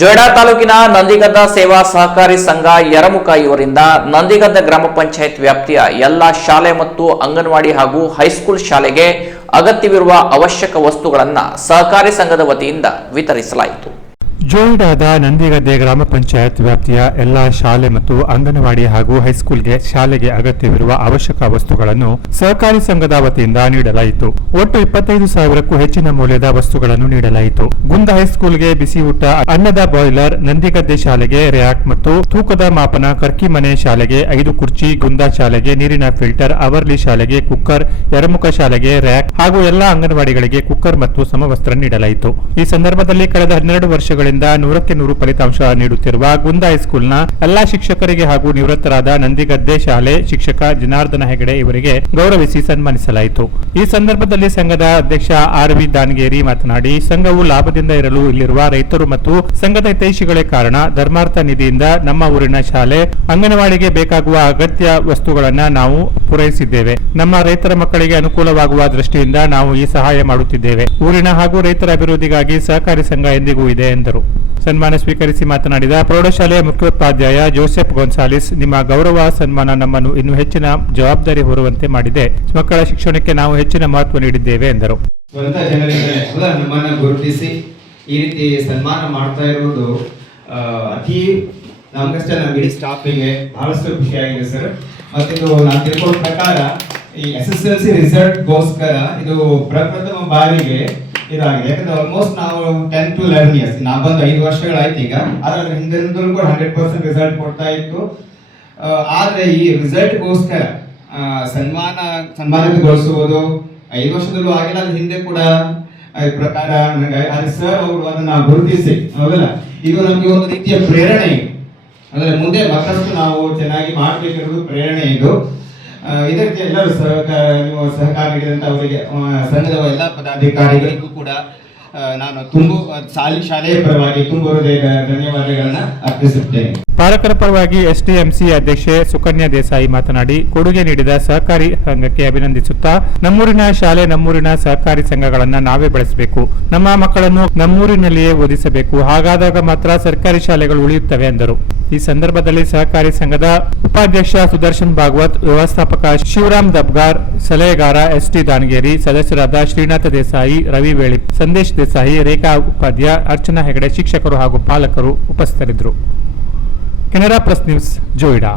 ಜೊಯ್ಡಾ ತಾಲೂಕಿನ ನಂದಿಗದ್ದ ಸೇವಾ ಸಹಕಾರಿ ಸಂಘ ಯರಮುಖ ಇವರಿಂದ ನಂದಿಗದ್ದ ಗ್ರಾಮ ಪಂಚಾಯತ್ ವ್ಯಾಪ್ತಿಯ ಎಲ್ಲ ಶಾಲೆ ಮತ್ತು ಅಂಗನವಾಡಿ ಹಾಗೂ ಹೈಸ್ಕೂಲ್ ಶಾಲೆಗೆ ಅಗತ್ಯವಿರುವ ಅವಶ್ಯಕ ವಸ್ತುಗಳನ್ನು ಸಹಕಾರಿ ಸಂಘದ ವತಿಯಿಂದ ವಿತರಿಸಲಾಯಿತು. ಜೋಯಿಡಾದ ನಂದಿಗದ್ದೆ ಗ್ರಾಮ ಪಂಚಾಯತ್ ವ್ಯಾಪ್ತಿಯ ಎಲ್ಲ ಶಾಲೆ ಮತ್ತು ಅಂಗನವಾಡಿ ಹಾಗೂ ಹೈಸ್ಕೂಲ್ಗೆ ಶಾಲೆಗೆ ಅಗತ್ಯವಿರುವ ಅವಶ್ಯಕ ವಸ್ತುಗಳನ್ನು ಸಹಕಾರಿ ಸಂಘದ ವತಿಯಿಂದ ನೀಡಲಾಯಿತು. ಒಟ್ಟು ಇಪ್ಪತ್ತೈದು ಸಾವಿರಕ್ಕೂ ಹೆಚ್ಚಿನ ಮೌಲ್ಯದ ವಸ್ತುಗಳನ್ನು ನೀಡಲಾಯಿತು. ಗುಂದ ಹೈಸ್ಕೂಲ್ಗೆ ಬಿಸಿ ಊಟ ಅನ್ನದ ಬಾಯ್ಲರ್, ನಂದಿಗದ್ದೆ ಶಾಲೆಗೆ ರ್ಯಾಕ್ ಮತ್ತು ತೂಕದ ಮಾಪನ ಕರ್ಕಿಮನೆ ಶಾಲೆಗೆ ಐದು ಕುರ್ಚಿ, ಗುಂದ ಶಾಲೆಗೆ ನೀರಿನ ಫಿಲ್ಟರ್, ಅವರ್ಲಿ ಶಾಲೆಗೆ ಕುಕ್ಕರ್, ಎರಮುಖ ಶಾಲೆಗೆ ರ್ಯಾಕ್ ಹಾಗೂ ಎಲ್ಲಾ ಅಂಗನವಾಡಿಗಳಿಗೆ ಕುಕ್ಕರ್ ಮತ್ತು ಸಮವಸ್ತ್ರ ನೀಡಲಾಯಿತು. ಈ ಸಂದರ್ಭದಲ್ಲಿ ಕಳೆದ ಹನ್ನೆರಡು ವರ್ಷಗಳಿಂದ ನೂರಕ್ಕೆ ನೂರು ಫಲಿತಾಂಶ ನೀಡುತ್ತಿರುವ ಗುಂದ ಹೈಸ್ಕೂಲ್ನ ಎಲ್ಲಾ ಶಿಕ್ಷಕರಿಗೆ ಹಾಗೂ ನಿವೃತ್ತರಾದ ನಂದಿಗದ್ದೆ ಶಾಲೆ ಶಿಕ್ಷಕ ಜನಾರ್ದನ ಹೆಗಡೆ ಇವರಿಗೆ ಗೌರವಿಸಿ ಸನ್ಮಾನಿಸಲಾಯಿತು. ಈ ಸಂದರ್ಭದಲ್ಲಿ ಸಂಘದ ಅಧ್ಯಕ್ಷ ಆರ್ ವಿ ದಾನಗೇರಿ ಮಾತನಾಡಿ, ಸಂಘವು ಲಾಭದಿಂದ ಇರಲು ಇಲ್ಲಿರುವ ರೈತರು ಮತ್ತು ಸಂಘದ ಹಿತೈಷಿಗಳೇ ಕಾರಣ ಧರ್ಮಾರ್ಥ ನಿಧಿಯಿಂದ ನಮ್ಮ ಊರಿನ ಶಾಲೆ ಅಂಗನವಾಡಿಗೆ ಬೇಕಾಗುವ ಅಗತ್ಯ ವಸ್ತುಗಳನ್ನ ನಾವು ಪೂರೈಸಿದ್ದೇವೆ. ನಮ್ಮ ರೈತರ ಮಕ್ಕಳಿಗೆ ಅನುಕೂಲವಾಗುವ ದೃಷ್ಟಿಯಿಂದ ನಾವು ಈ ಸಹಾಯ ಮಾಡುತ್ತಿದ್ದೇವೆ. ಊರಿನ ಹಾಗೂ ರೈತರ ಅಭಿವೃದ್ಧಿಗಾಗಿ ಸಹಕಾರಿ ಸಂಘ ಎಂದಿಗೂ ಇದೆ, ಎಂದರು. ಸನ್ಮಾನ ಸ್ವೀಕರಿಸಿ ಮಾತನಾಡಿದ ಪ್ರೌಢಶಾಲೆಯ ಮುಖ್ಯೋಪಾಧ್ಯಾಯ ಜೋಸೆಫ್ ಗೊನ್ಸಾಲಿಸ್ ನಿಮ್ಮ ಗೌರವ, ಸನ್ಮಾನ ನಮ್ಮನ್ನು ಇನ್ನೂ ಹೆಚ್ಚಿನ ಜವಾಬ್ದಾರಿ ಹೊರುವಂತೆ ಮಾಡಿದೆ. ಮಕ್ಕಳ ಶಿಕ್ಷಣಕ್ಕೆ ನಾವು ಹೆಚ್ಚಿನ ಮಹತ್ವ ನೀಡಿದ್ದೇವೆ, ಎಂದರು. ಗುರುತಿಸಿ ಈ ರೀತಿ ಸನ್ಮಾನ ಮಾಡ್ತಾ ಇರುವುದು ಅತಿ ನಮಗಷ್ಟೇ ನಮ್ಮ ಇಡೀ ಸ್ಟಾಫಿಗೆ ಬಹಳಷ್ಟು ಖುಷಿಯಾಗಿದೆ ಸರ್ ಮತ್ತಿದು ನಾನು ತಿಳ್ಕೊಂಡ ಪ್ರಕಾರ ಈ ಎಸ್ ಎಸ್ ಎಲ್ ಸಿ ರಿಸಲ್ಟ್ಗೋಸ್ಕರ ಇದು ಪ್ರಪ್ರಥಮ ಬಾರಿಗೆ ಇದಾಗಿದೆ. ಯಾಕಂದ್ರೆ ಆಲ್ಮೋಸ್ಟ್ ನಾವು ಟೆನ್ ಟು ಲೆವೆನ್ ಇಯರ್ಸ್ ನಾ ಬಂದು ಐದು ವರ್ಷಗಳಾಯ್ತು ಈಗ. ಅದ್ರ ಹಿಂದಿನಿಂದಲೂ ಕೂಡ ಹಂಡ್ರೆಡ್ ಪರ್ಸೆಂಟ್ ರಿಸಲ್ಟ್ ಕೊಡ್ತಾ ಇತ್ತು. ಆದ್ರೆ ಈ ರಿಸಲ್ಟ್ಗೋಸ್ಕರ ಸನ್ಮಾನ, ಸನ್ಮಾನಿತಗೊಳಿಸುವುದು ಐದು ವರ್ಷದಲ್ಲೂ ಆಗಿಲ್ಲ ಅದ್ರ ಹಿಂದೆ ಕೂಡ ಪ್ರಕಾರ ನನಗೆ ಸರ್ ಅವರು ಅದನ್ನ ಗುರುತಿಸಿ, ಹೌದಲ್ಲ? ಇದು ನಮಗೆ ಒಂದು ರೀತಿಯ ಪ್ರೇರಣೆ ಅಂದ್ರೆ ಮುಂದೆ ಮತ್ತಷ್ಟು ನಾವು ಚೆನ್ನಾಗಿ ಮಾಡಬೇಕಿರೋದು ಪ್ರೇರಣೆ ಇದು. ಆ, ಇದೇ ರೀತಿ ಎಲ್ಲರೂ ಸಹಕಾರ ಸಹಕಾರ ನೀಡಿದಂತ ಅವರಿಗೆ ಸಂಘದ ಎಲ್ಲ ಪದಾಧಿಕಾರಿಗಳಿಗೂ ಕೂಡ ನಾನು ತುಂಬು ಶಾಲೆ ಶಾಲೆಯ ಪರವಾಗಿ ತುಂಬು ಹೃದಯದ ಧನ್ಯವಾದಗಳನ್ನ ಅರ್ಪಿಸುತ್ತೇನೆ. ಪಾಲಕರ ಪರವಾಗಿ ಎಸ್ಡಿಎಂಸಿ ಅಧ್ಯಕ್ಷೆ ಸುಕನ್ಯಾ ದೇಸಾಯಿ ಮಾತನಾಡಿ, ಕೊಡುಗೆ ನೀಡಿದ ಸಹಕಾರಿ ಸಂಘಕ್ಕೆ ಅಭಿನಂದಿಸುತ್ತಾ, ನಮ್ಮೂರಿನ ಶಾಲೆ, ನಮ್ಮೂರಿನ ಸಹಕಾರಿ ಸಂಘಗಳನ್ನ ನಾವೇ ಬಳಸಬೇಕು. ನಮ್ಮ ಮಕ್ಕಳನ್ನು ನಮ್ಮೂರಿನಲ್ಲಿಯೇ ಓದಿಸಬೇಕು. ಹಾಗಾದಾಗ ಮಾತ್ರ ಸರ್ಕಾರಿ ಶಾಲೆಗಳು ಉಳಿಯುತ್ತವೆ ಎಂದರು. ಈ ಸಂದರ್ಭದಲ್ಲಿ ಸಹಕಾರಿ ಸಂಘದ ಉಪಾಧ್ಯಕ್ಷ ಸುದರ್ಶನ್ ಭಾಗವತ್, ವ್ಯವಸ್ಥಾಪಕ ಶಿವರಾಮ್ ದಬ್ಗಾರ್, ಸಲಹೆಗಾರ ಎಸ್ಟಿ ದಾನಗೇರಿ, ಸದಸ್ಯರಾದ ಶ್ರೀನಾಥ ದೇಸಾಯಿ, ರವಿ ವೇಳಿ, ಸಂದೇಶ್ ದೇಸಾಯಿ ರೇಖಾ ಉಪಾಧ್ಯ ಅರ್ಚನಾ ಹೆಗಡೆ ಶಿಕ್ಷಕರು ಹಾಗೂ ಪಾಲಕರು ಉಪಸ್ಥಿತರಿದ್ದರು. Canara press news Joida.